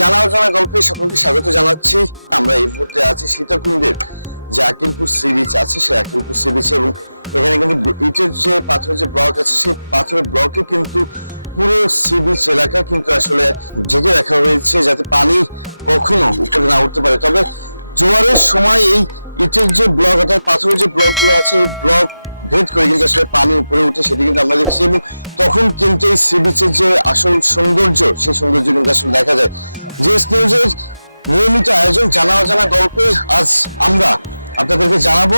জানা স্বাগত জানাচ্ছি। আমরা আছি সি এবং এখানে কিন্তু ইটের যে পাথরের যে ব্লক আছে পাথরের ব্লকে কিন্তু পুরো সি বিচ কিন্তু আসলে ঢেকে রাখা হয়েছে যাতে পানি কখনো উপরে না উঠতে পারে। তবে জোয়ারের সময় এই ইটের যে ব্লক অর্থাৎ পাথরের যে ব্লকগুলো আছে, এই ব্লক ভেদ করে কিন্তু আসলে পানি উপরে উঠে সেটি কিন্তু আমরা দেখছি এবং তখন কিন্তু এই সি বিচের যে আসল সৌন্দর্য, সেই সৌন্দর্য কিন্তু আসলে দেখা যায়। যে নিউজের নিয়মিত আয়োজন, জানা অজানা গল্পে আজ আমরা আপনাদেরকে জানাব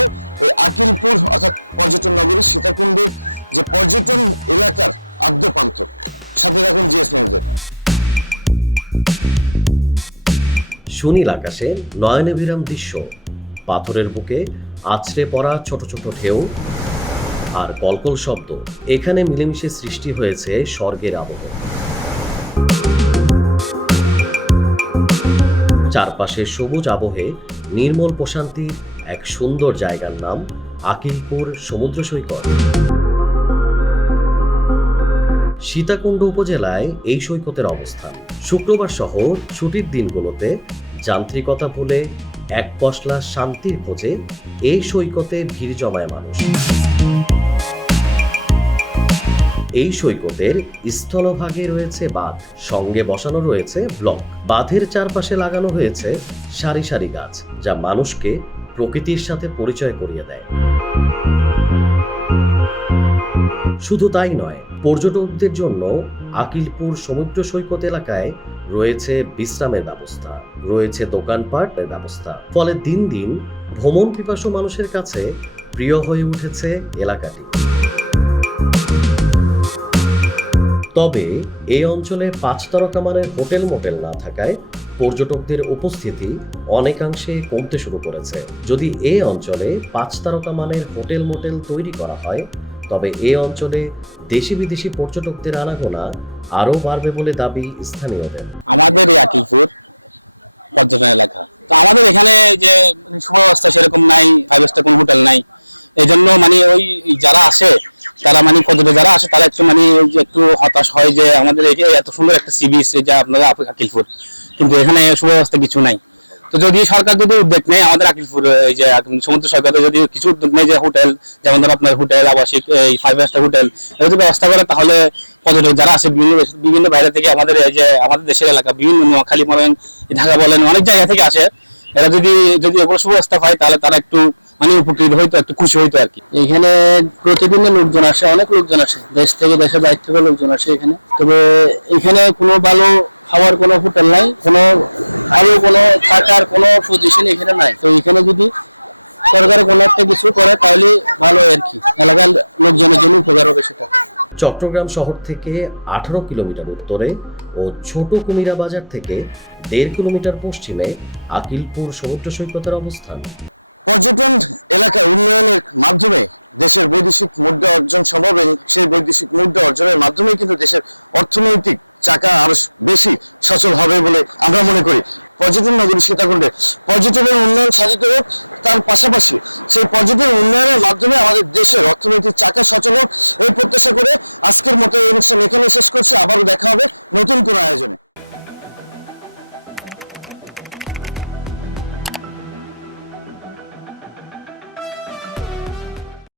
এই আকিলপুর অর্থাৎ পর্যটন নগরী সীতাকুণ্ডের যে পর্যটন এলাকার আদ্যপান্ত। সাথে রাখুন জিএস নিউজের সুনীল আকাশে নয়নাভিরাম দৃশ্য। পাথরের বুকে আছড়ে পড়া ছোট ছোট ঢেউ আর কলকল শব্দ এখানে মিলেমিশে সৃষ্টি হয়েছে স্বর্গের আবহ। চারপাশে সবুজ আবহে নির্মল প্রশান্তির এক সুন্দর জায়গার নাম আকিলপুর সমুদ্র সৈকত। সীতাকুণ্ড উপজেলায় এই সৈকতের অবস্থান। শুক্রবার সহ ছুটির দিনগুলোতে যান্ত্রিকতা ভুলে এক পশলা শান্তির খোঁজে এই সৈকতে ভিড় জমায় মানুষ। এই সৈকতের স্থলভাগে রয়েছে বাঁধ। সঙ্গে বসানো রয়েছে ব্লক। বাঁধের চারপাশে লাগানো হয়েছে সারি সারি গাছ, যা মানুষকে প্রকৃতির সাথে পরিচয় করিয়ে দেয়। শুধু তাই নয়, পর্যটকদের জন্য আকিলপুর সমুদ্র সৈকত এলাকায় রয়েছে বিশ্রামের ব্যবস্থা, রয়েছে দোকানপাটের ব্যবস্থা। ফলে দিন দিন ভ্রমণ পিপাসু মানুষের কাছে প্রিয় হয়ে উঠেছে এলাকাটি। তবে এই অঞ্চলে পাঁচ তারকা মানের হোটেল মোটেল না থাকায় পর্যটকদের উপস্থিতি অনেকাংশে কমতে শুরু করেছে। যদি এই অঞ্চলে পাঁচ তারকা মানের হোটেল মোটেল তৈরি করা হয়, তবে এ অঞ্চলে দেশি বিদেশি পর্যটকদের আনাগোনা আরও বাড়বে বলে দাবি স্থানীয়দের। আমাদের আকিলপুর পর্যটন এলাকা। তো আমাদের এখানে যে মানে সুব্যবস্থা সেরকম নাই ফাইভ স্টার কোনো হোটেল নাই। এই জন্য মানে ওই যারা আসে তারা মানে পর্যটক যারা আসে, তারা একটু মানে একটু হতাশ হয় যে আমাদের এত সুন্দর একটা সি বিচ যে আপনাদের আকিলপুর। কিন্তু এখানে সুব্যবস্থা কিছু নাই। তো যদি সরকার যদি উদ্যোগ নেয়, আমাদের আকিলপুর, এই যে সমুদ্র সৈকতে যদি কিছু উদ্যোগ নেয় যে হোটেল, যেমন ধর আপনার হোটেল, আবাসিক, এই ফাইভ স্টার হোটেল এগুলো যদি ব্যবস্থা করে, তাহলে পর্যটক যারা আসে বিভিন্ন বিভিন্ন বাইরে থেকে আমাদের এই যে আমাদের দেশের এলাকা, বিভিন্ন নোয়াখালী বলেন ঢাকা বলেন, অনেক জায়গা থেকে আসে। এরা যদি যদি এগুলো সুব্যবস্থা হয়, তাহলে তারা একটু মানে উপকৃত হইতো, একটু খুশি হইতো আর কি। এখানে প্রতিদিনের লোকজন আসে, অনেক লোকজন আসে। দেশ থেকে দেশের বাইরে থেকে লোকজন আসে এখানে। তবে এখানে কোনো ভালো খাওয়ার কোনো হোটেল নাই, কোনো ভালো কোনো থাকার কোনো পজিশন এখানে নাই। তো এখানে যদি সরকার কোনো একটা কিছু করে, তাহলে ভালো আর কি। এলাকার লোকজনের জন্য উপকার হবে সেটা। চট্টগ্রাম শহর থেকে আঠারো কিলোমিটার উত্তরে ও ছোট কুমিরা বাজার থেকে দেড় কিলোমিটার পশ্চিমে আকিলপুর সমুদ্র সৈকতের অবস্থান। পর্যটন এলাকার উন্নয়নের মাধ্যমে দেশের বৈদেশিক মুদ্রা অর্জন সম্ভব এবং সেই বৈদেশিক মুদ্রা অর্জনের মাধ্যমে কিন্তু দেশের অর্থনৈতিক চাকা আরও বেশি সচল হবে বলে আমরা মনে করি। পর্যটন নগরী সীতাকুণ্ডে পর্যটনের উন্নয়ন সাধিত হোক, তার পাশাপাশি সেই পর্যটন উন্নয়নের মাধ্যমে আমাদের দেশের অর্থনৈতিক চাকা সচল হোক, এই প্রত্যাশা করে আজকের মতো এই অনুষ্ঠান এখানে শেষ করছি। আবারও দেখা হবে নতুন কোনো আয়োজনে।